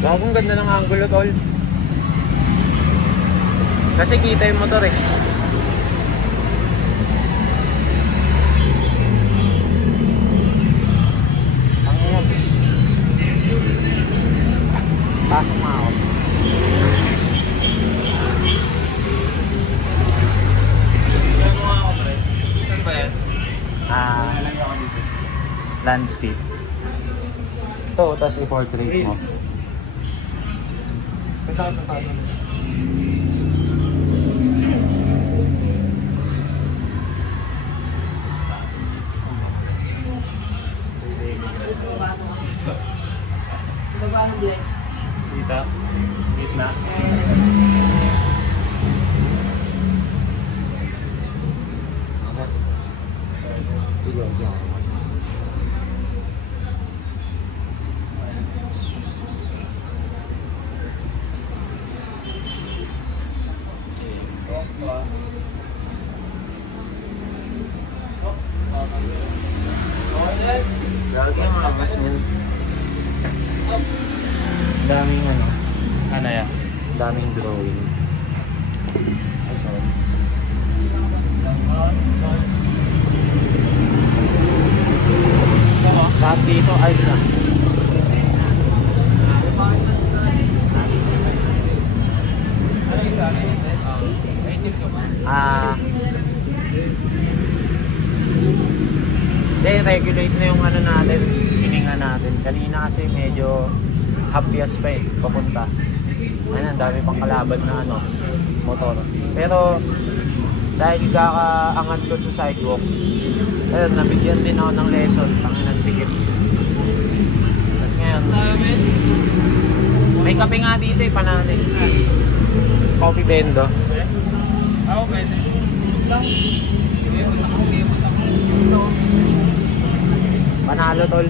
Bagong ganda ng angulo, tol. Kasi kita yung motor eh. Pasok nga ako. Saan mo nga ako, pre? Saan ba yan? Landscape. Ito, tapos i-portrait mo. Babang blessed. Dito? Gitna? Lagi ang lakas niyan. Daming ano? Ano yan? Daming drawing. Ay, sorry. Lahat dito, ay na. Hindi, regulate na yung ano natin, hininga natin. Kanina kasi medyo habyas pa eh, papunta. Ayun, dami pang kalaban na ano, motor. Pero dahil kakaangat ko sa sidewalk, ayun, nabigyan din ako ng lesson, tangin nagsikip. Tapos ngayon, may kape nga dito eh, pananin. Coffee bendo. Ako pwede. Panalo, tol.